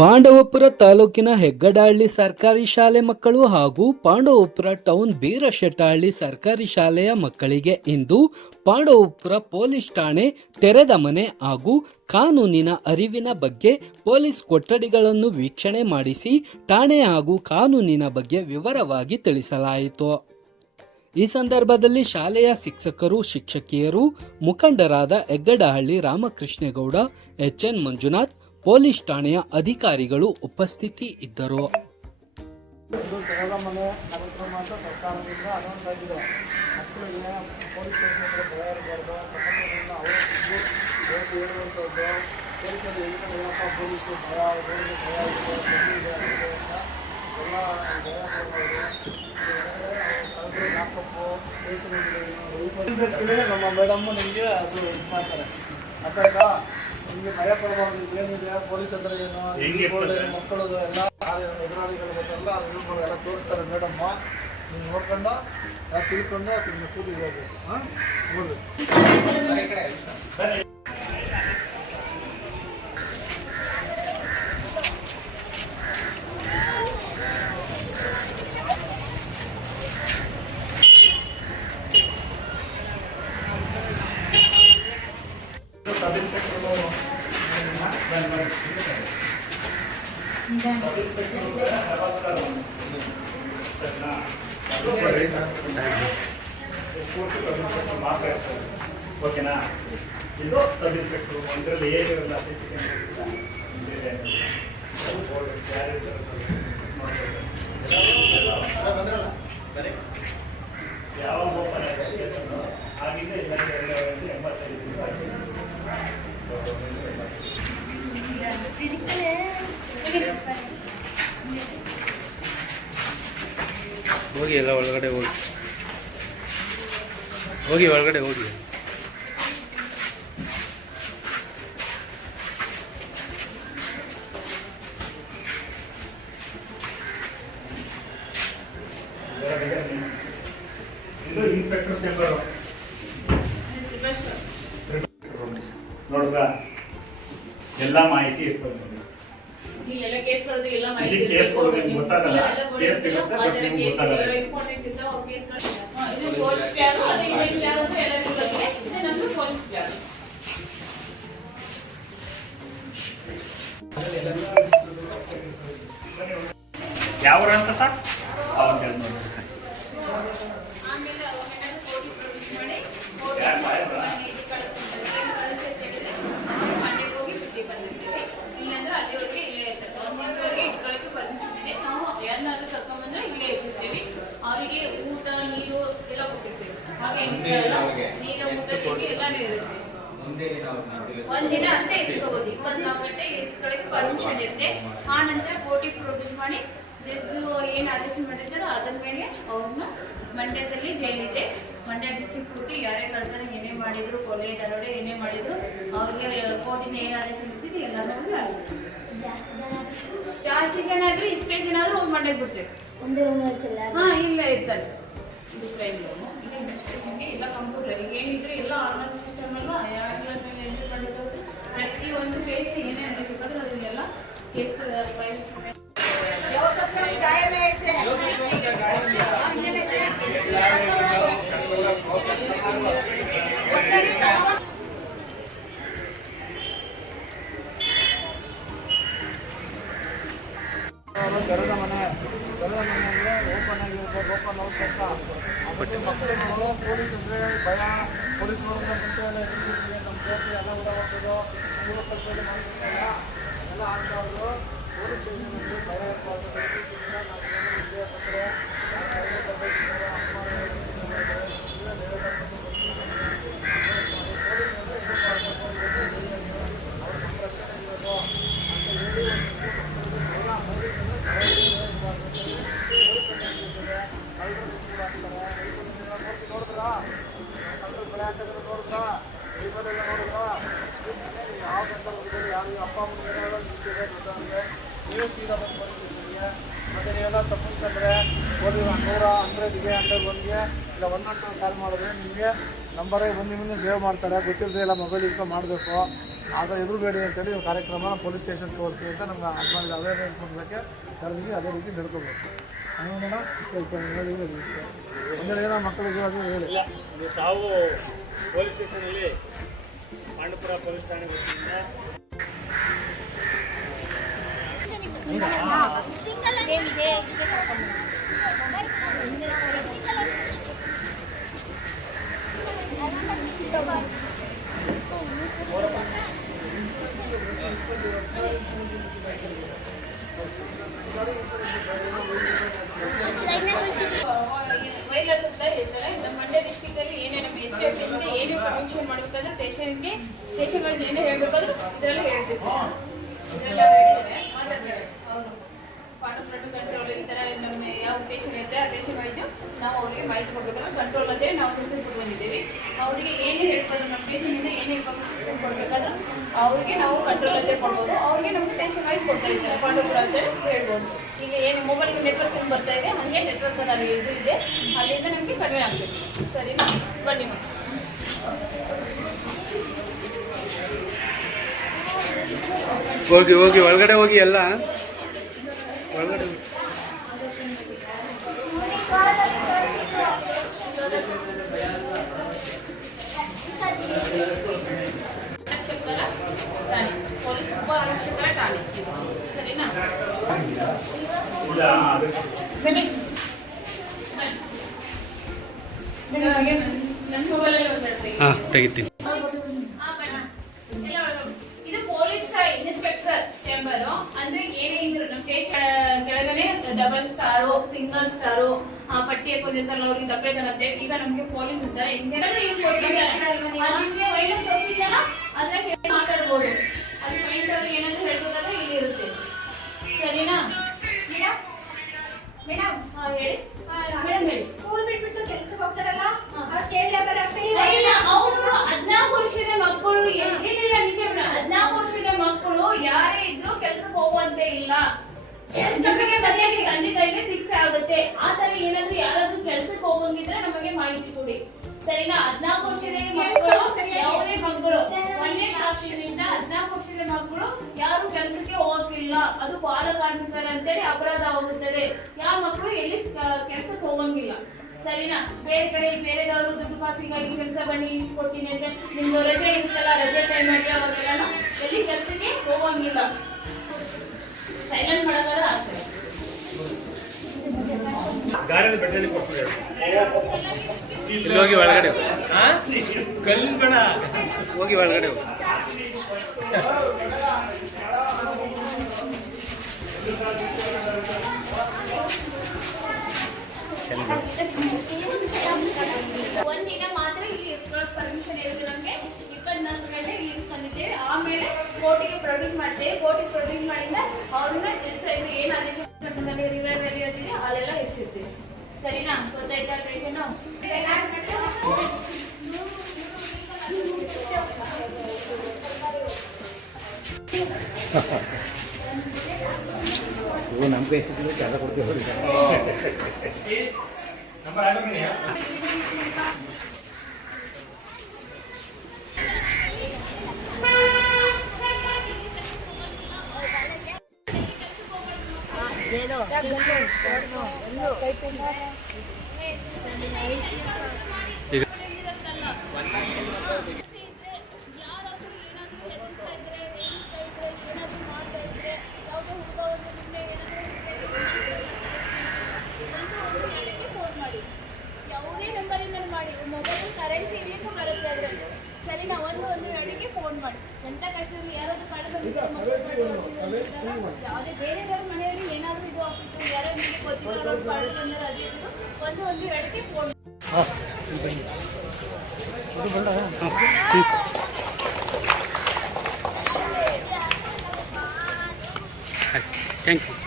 ಪಾಂಡವಪುರ ತಾಲೂಕಿನ ಹೆಗ್ಗಡಹಳ್ಳಿ ಸರ್ಕಾರಿ ಶಾಲೆ ಮಕ್ಕಳು ಹಾಗೂ ಪಾಂಡವಪುರ ಟೌನ್ ಬೀರಶೆಟ್ಟಹಳ್ಳಿ ಸರ್ಕಾರಿ ಶಾಲೆಯ ಮಕ್ಕಳಿಗೆ ಇಂದು ಪಾಂಡವಪುರ ಪೊಲೀಸ್ ಠಾಣೆ ತೆರೆದ ಮನೆ ಹಾಗೂ ಕಾನೂನಿನ ಅರಿವಿನ ಬಗ್ಗೆ ಪೊಲೀಸ್ ಕೊಠಡಿಗಳನ್ನು ವೀಕ್ಷಣೆ ಮಾಡಿಸಿ ಠಾಣೆ ಹಾಗೂ ಕಾನೂನಿನ ಬಗ್ಗೆ ವಿವರವಾಗಿ ತಿಳಿಸಲಾಯಿತು. ಈ ಸಂದರ್ಭದಲ್ಲಿ ಶಾಲೆಯ ಶಿಕ್ಷಕರು, ಶಿಕ್ಷಕಿಯರು, ಮುಖಂಡರಾದ ಹೆಗ್ಗಡಹಳ್ಳಿ ರಾಮಕೃಷ್ಣೇಗೌಡ, ಎಚ್.ಎನ್. ಮಂಜುನಾಥ್, ಪೊಲೀಸ್ ಠಾಣೆಯ ಅಧಿಕಾರಿಗಳು ಉಪಸ್ಥಿತಿ ಇದ್ದರು. ನಮ್ಮ ಮೇಡಮ್ ನಿಮಗೆ ಅದು ಇದು ಮಾಡ್ತಾರೆ. ಅರ್ಥಾಯ್ತಾ? ನಿಮಗೆ ಭಯ ಪಡಬಾರ್ದು. ಏನಿದೆ ಪೊಲೀಸ್ ಅಂದ್ರೆ ಏನು, ಮಕ್ಕಳು ಎಲ್ಲ ಎದುರಾಳಿಗಳು ಗೊತ್ತಲ್ಲ, ಇವುಗಳು ಎಲ್ಲ ತೋರಿಸ್ತಾರೆ ಮೇಡಮ್ಮ. ನೀವು ನೋಡ್ಕೊಂಡು ತಿಳ್ಕೊಂಡು ನಿಮಗೆ ಕೂಲಿಗೆ ಹೋಗ್ಬೇಕು. ಹಾಂ ನೋಡ್ಬೇಕು. ಓಕೆನಾ? ಇದು ಸಬ್ ಇನ್ಸ್ಪೆಕ್ಟ್ರು ಇದರಲ್ಲಿ ಏನಿರಲ್ಲ. ಯಾವಾಗ ಓಪನ್ ಆಗಿಂದ 85 ಹೋಗಿ ಎಲ್ಲ ಒಳಗಡೆ ಹೋಗಿ ಒಳಗಡೆ ಹೋಗಿ. ಇದು ಇನ್ಸ್ಪೆಕ್ಟರ್ ಚೇಂಬರ್ ನೋಡ್ದ ಎಲ್ಲ ಮಾಹಿತಿ ಇರ್ತದೆ. ಕೇಸ್ ಕೊಡೋದು ಗೊತ್ತಾಗಲ್ಲ. ಕೇಸ್ ಸಿಗುತ್ತೆ ಬಟ್ ನಿಮ್ಗೆ ಗೊತ್ತಾಗಲ್ಲ. ಯಾವ ಅಂತ ಸರ್ ಅವಾಗ ಅವರಿಗೆ ಊಟ ನೀರು ಎಲ್ಲ ಕೊಟ್ಟಿರ್ತೀವಿ. ಹಾಗೆ ನೀರು ಊಟ ತಿಂಡಿ ಎಲ್ಲಾನು ಇರುತ್ತೆ. ಒಂದಿನ ಅಷ್ಟೇ ಇಟ್ಕೋಬಹುದು. 24 ಗಂಟೆ ಇಟ್ಕೊಳ್ಳೋಕೆ ಪರ್ಮಿಷನ್ ಇರುತ್ತೆ. ಆ ನಂತರ ಕೋರ್ಟಿಗೆ ಪ್ರೊಡ್ಯೂಸ್ ಮಾಡಿ ಜಡ್ಜ್ ಏನು ಆದೇಶ ಮಾಡಿರ್ತಾರೋ ಅದರ ಮೇಲೆ ಅವ್ರನ್ನ ಮಂಡ್ಯದಲ್ಲಿ ಜೈಲಿದೆ. ಮಂಡ್ಯ ಡಿಸ್ಟ್ರಿಕ್ಟ್ ಪೂರ್ತಿ ಯಾರೇ ಕಳ್ತಾರೆ, ಏನೇ ಮಾಡಿದ್ರು, ಕೊಲೆ ದರೋಡೆ ಏನೇ ಮಾಡಿದ್ರು ಅವ್ರಿಗೆ ಕೋರ್ಟಿನ ಏನು ಆದೇಶ ಇರ್ತಿದೆ ಎಲ್ಲರೂ ಆಗುತ್ತೆ. ಜಾಸ್ತಿ ಜನ ಆದ್ರೆ ಇಷ್ಟೇ ಜನ ಆದ್ರೂ ಮಂಡ್ಯಕ್ಕೆ ಬಿಡ್ತೇವೆ. ಇಲ್ಲ ಇರ್ತಾರೆ. ಇದು ಕ್ರೈಮ್ ಲೋನು, ಇದು ಇನ್ವೆಸ್ಟಿಗೇಷನ್ಗೆ ಎಲ್ಲ ಕಂಪ್ಯೂಟರ್ ಏನಿದ್ರು ಎಲ್ಲ ಆನ್ಲೈನ್ ಸಿಸ್ಟಮ್ ಅಲ್ಲ. ಪ್ರತಿಯೊಂದು ಕೇಸ್ ಏನೇ ನಡೀಬೇಕಾದ್ರೆ ಅದನ್ನೆಲ್ಲ ಕೇಸ್ ಫೈಲ್ಸ್ ತೆರೆದ ಮನೆ ಅಂದರೆ ಓಪನ್ ಆಗಿರ್ಬೋದು. ಓಪನ್ ಹೌಸ್ ಅಂತ ಮಕ್ಕಳು ಪೊಲೀಸ್ ಅಂದರೆ ಭಯ. ಪೊಲೀಸ್ ಮುಂಚೆ ಎಲ್ಲ ಎದುರಿಸಿದ್ವಿ. ನಮ್ಮ ಜೊತೆ ಎಲ್ಲ ಓಡಾಡ್ಬೋದು. ಮೂರು ಕಲ್ಸಲ್ಲಿ ಮಾಡ್ತಿದ್ದಲ್ಲ ಎಲ್ಲ ಆಗ್ತಾವ್ರು. ಪೊಲೀಸ್ ಸ್ಟೇಷನಲ್ಲಿ ಭಯ ಇರ್ಬಾರ್ದು. ಯಾವ ಸಂದರ್ಭದಲ್ಲಿ ಯಾರು ಅಪ್ಪ ಅಮ್ಮನಿಗೆ ನೀವೇ ಸೀದಾ ಬಂದು ಬಂದಿದ್ದೀರಿ. ಮತ್ತು ನೀವೆಲ್ಲ ತಪ್ಪಿಸ್ಕೊಂಡ್ರೆ 100-100ಗೆ 101ಗೆ ಇಲ್ಲ 112 ಕಾಲ್ ಮಾಡಿದ್ರೆ ನಿಮಗೆ ನಂಬರೇ ಬಂದು ನಿಮ್ಮನ್ನು ಸೇವ್ ಮಾಡ್ತಾರೆ. ಗೊತ್ತಿಲ್ಲದೆ ಎಲ್ಲ ಮೊಬೈಲ್ ಇಟ್ಕೊಂಡು ಮಾಡಬೇಕು. ಆಗ ಎದುರುಬೇಡಿ ಅಂತೇಳಿ ಕಾರ್ಯಕ್ರಮ ಪೊಲೀಸ್ ಸ್ಟೇಷನ್ ತೋರಿಸಿ ಅಂತ ನಮ್ಗೆ ಅದು ಮಾಡಿದ ಅವೇರ್ನೆಸ್ ಮಾಡಲಿಕ್ಕೆ ಕರೆದ್ವಿ, ಅದೇ ರೀತಿ ನಡ್ಕೋಬೇಕು. ಮೇಡಮ್ ಒಂದೆರಡು ಏನೋ ಮಕ್ಕಳಿಗೆ ಅದು ಹೇಳಿ. ಇಲ್ಲ, ತಾವು ಪೊಲೀಸ್ ಸ್ಟೇಷನಲ್ಲಿ ಪಾಂಡವಪುರ ಪೊಲೀಸ್ ಠಾಣೆ ವತಿಯಿಂದ ವೈರ್ಲೆಸ್ ಅಂತ ಹೇಳ್ತಾರೆ. ನಮ್ಮ ಮಂಡ್ಯ ಡಿಸ್ಟಿಕ್ ಅಲ್ಲಿ ಏನೇ ನಮ್ಮ ಎಸ್ಟೇಷನ್ಗೆ ಏನೇ ಪರ್ಮಿಷನ್ ಮಾಡಬೇಕಾದ್ರೆ ಸ್ಟೇಷನ್ ವೈಸ್ ಏನೇ ಹೇಳ್ಬೇಕಾದ್ರೂ ಇದರಲ್ಲಿ ಹೇಳ್ತಿರ್ತಾರೆ. ಇದೆಲ್ಲ ಹೇಳಿದರೆ ಮಾತಾಡ್ತಾರೆ ಅವರು ಪಾಂಡವಪುರ ಕಂಟ್ರೋಲ್ ಈ ಥರ ನಮ್ಮ ಯಾವ ಸ್ಟೇಷನ್ ಇದ್ದರೆ ಆ ಸ್ಟೇಷನ್ ವೈಸು ನಾವು ಅವರಿಗೆ ಮಾಹಿತಿ ಕೊಡ್ಬೇಕಾದ್ರೆ ಕಂಟ್ರೋಲ್ ಅಂತೇಳಿ ನಾವು ಮೆಸೇಜ್ ಕೊಟ್ಟು ಬಂದಿದ್ದೀವಿ. ಅವರಿಗೆ ಏನೇ ಹೇಳ್ಬೋದು ನಮ್ಮ ಸ್ಟೇಷನಿಂದ ಏನೇ ಇನ್ಫಾರ್ಮೇಷನ್ ಕೊಡಬೇಕಾದ್ರೂ ಅವ್ರಿಗೆ ನಾವು ಕಂಟ್ರೋಲ್ ಅಂತೇಳಿ ಕೊಡ್ಬೋದು. ಅವ್ರಿಗೆ ನಮ್ಮ ಸ್ಟೇಷನ್ ವೈಸ್ ಕೊಡ್ತಾ ಇದ್ದಾರೆ ಪಾಂಡವಪುರ ಅಂತೇಳಿ ಹೇಳ್ಬೋದು. ಈಗ ಏನು ಮೊಬೈಲ್ಗೆ ನೆಟ್ವರ್ಕ್ ಏನು ಬರ್ತಾ ಇದೆ ಹಾಗೆ ನೆಟ್ವರ್ಕ್ ಅಲ್ಲಿ ಇದು ಇದೆ, ಅಲ್ಲಿಂದ ನಮಗೆ ಕಡಿಮೆ ಆಗಬೇಕು. ಸರಿನಾ? ಬನ್ನಿ ಹೋಗಿ ಹೋಗಿ ಒಳಗಡೆ ಹೋಗಿ ಎಲ್ಲ ಒಳಗಡೆ ಆರಕ್ಷಕರ ಠಾಣೆ, ಪೊಲೀಸ್ ಉಪ ಆರಕ್ಷಕರ ಠಾಣೆ. ಸರಿನಾ? ನನ್ನ ಮೊಬೈಲಲ್ಲಿ ಒಂದಿರುತ್ತೆ. ಹಾಂ ತೆಗಿತೀನಿ. ಇದು ಪೊಲೀಸ್ ಇನ್ಸ್ಪೆಕ್ಟರ್ ಚೇಂಬರು. ಅಂದ್ರೆ ಏನೇ ಇದ್ರು ನಮ್ಮ ಸ್ಟೇಷನ್ ಕೆಳಗನೆ ಡಬಲ್ ಸ್ಟಾರು, ಸಿಂಗಲ್ ಸ್ಟಾರು ಪಟ್ಟಿ ಹಾಕೊಂಡಿರ್ತಾರಲ್ಲ ಅವ್ರಿಗೆ ತಪ್ಪೇತಾರಂತೆ. ಈಗ ನಮ್ಗೆ ಪೊಲೀಸ್ ಅಂತಾರೆ ಹಿಂಗೆ ಯೂಸ್ ಕೊಟ್ಟಿದ್ದಾರೆ. ನಿಮ್ಗೆ ವೈರಸ್ ತೋರಿಸಿದಲ್ಲ ಅದ್ರಾಗ ಮಾತಾಡ್ಬೋದು. ಅದು ಕ್ಲೈಂಟ್ ಅವ್ರಿಗೆ ಏನಾದ್ರು ಹೇಳ್ಬೇಕಾದ್ರೆ ಇಲ್ಲಿ ಇರುತ್ತೆ. ಸರಿನಾ? ಮೇಡಮ್ ಹೇಳಿ ಮೇಡಮ್ ಹೇಳಿ. ಸ್ಕೂಲ್ ಬಿಟ್ಬಿಟ್ಟು ಕೆಲಸಕ್ಕೆ ಹೋಗ್ತಾರಲ್ಲ ಆ ಚೈಲ್ಡ್ ಲೇಬರ್ ಅಂತ ಇಲ್ಲ, ಅವರು 14 ವರ್ಷದ ಮಕ್ಕಳು ಇಲ್ಲ ನಿಜ ಮೇಡಮ್. 14 ವರ್ಷದ ಮಕ್ಕಳು ಯಾರೇ ಇದ್ರು ಕೆಲಸಕ್ಕೆ ಹೋಗುವಂತೆ ಇಲ್ಲ. ನಮಗೆ ಸರಿಯಾಗಿ ತಂದೆ ತಾಯಿಗೆ ಶಿಕ್ಷೆ ಆಗುತ್ತೆ. ಆ ತರ ಏನಾದ್ರು ಯಾರಾದ್ರೂ ಕೆಲಸಕ್ಕೆ ಹೋಗಂಗಿದ್ರೆ ನಮಗೆ ಮಾಹಿತಿ ಕೊಡಿ. ಸರಿನಾ? 14 ವರ್ಷದ ಮಕ್ಕಳು ಯಾವುದೇ ಮಕ್ಕಳು 1ನೇ ಕ್ಲಾಸಿನಿಂದ 14 ವರ್ಷದ ಮಕ್ಕಳು ಯಾರು ಕೆಲಸಕ್ಕೆ ಹೋಗಕ್ಕಿಲ್ಲ. ಅದು ಬಾಲ ಕಾರ್ಮಿಕರ ಅಂತೇಳಿ ಅಪರಾಧ ಆಗುತ್ತದೆ. ಯಾವ ಮಕ್ಕಳು ಎಲ್ಲಿ ಕೆಲಸಕ್ಕೆ ಹೋಗಂಗಿಲ್ಲ. ಸರಿನಾ? ಬೇರೆ ಕಡೆ ಬೇರೆದವರು ದುಡ್ಡು ಕಾಸಿಗಾಗಿ ಕೆಲಸ ಬನ್ನಿ ಇಷ್ಟು ಕೊಡ್ತೀನಿ ಅಂತ ನಿಮ್ದು ರಜೆ ಇರುತ್ತಲ್ಲ, ರಜೆ ಟೈಮಲ್ಲಿ ಅವಾಗೆಲ್ಲ ಎಲ್ಲಿ ಕೆಲಸಕ್ಕೆ ಹೋಗಂಗಿಲ್ಲ. ಸೈಲೆಂಟ್ ಮಾಡೋದಾದ್ರೆ ಆಗ್ತದೆ. ಗಾಡಿಯಲ್ಲಿ ಬೆಟ್ಟಲ್ಲಿ ಕೊಡ್ತಾರೆ. ಇಲ್ಲಿ ಹೋಗಿ ಒಳಗಡೆ ಕಲ್ಲು ಬೇಡ, ಹೋಗಿ ಒಳಗಡೆ ಹೋಗಿ. ಒಂದಿನ ಮಾತ್ರ ಇಲ್ಲಿ ಇಸ್ಕೊಳ್ಳೋಕೆ ಪರ್ಮಿಷನ್ ಇರುತ್ತೆ ನಮಗೆ. 24 ಗಂಟೆ ಇಲ್ಲಿ ಇಟ್ಕೊಂಡಿದ್ದೇವೆ. ಆಮೇಲೆ ಕೋರ್ಟಿಗೆ ಪ್ರೊಡ್ಯೂಸ್ ಮಾಡ್ತೇವೆ. ಕೋರ್ಟಿಗೆ ಪ್ರೊಡ್ಯೂಸ್ ಮಾಡಿದ ಅವ್ರನ್ನ ಏನು ಆದೇಶ ರಿವೈವ್ ಇರ್ತೀವಿ ಅಲ್ಲೆಲ್ಲ ಇರಿಸಿರ್ತೀವಿ. ಸರಿನಾ? ಗೊತ್ತಾಯ್ತಾ ಟ್ರೇಷನ್? ನಮ್ಮ ಕೈ ಸಿಕ್ಕಿದ್ರೆ ಕೆಲಸ ಕೊಡ್ತೀವಿ. ಯಾವುದೇ ನಂಬರಿಂದ ಮಾಡಿ, ಮೊಬೈಲ್ ಕರೆನ್ಸಿ ಇರಲಿಕ್ಕೆ ಬರುತ್ತೆ ಅದರಲ್ಲಿ. ಸರಿನಾ? ಒಂದು ಅಡಿಗೆ ಫೋನ್ ಮಾಡಿ. ಎಂತ ಕಷ್ಟದಲ್ಲಿ ಯಾರಾದ್ರೂ ಯಾವುದೇ ಬೇರೆಯವ್ರ ಮನೆಯಲ್ಲಿ ಏನಾದರೂ ಇದು ಆಗ್ತಿತ್ತು, ಯಾರೋ ನಿಮಗೆ ಗೊತ್ತಿರೋ ಪಾಠದಿಂದ ರಜೆ ಇದ್ರು ಒಂದು ಅಡಿಗೆ ಫೋನ್. Thank you.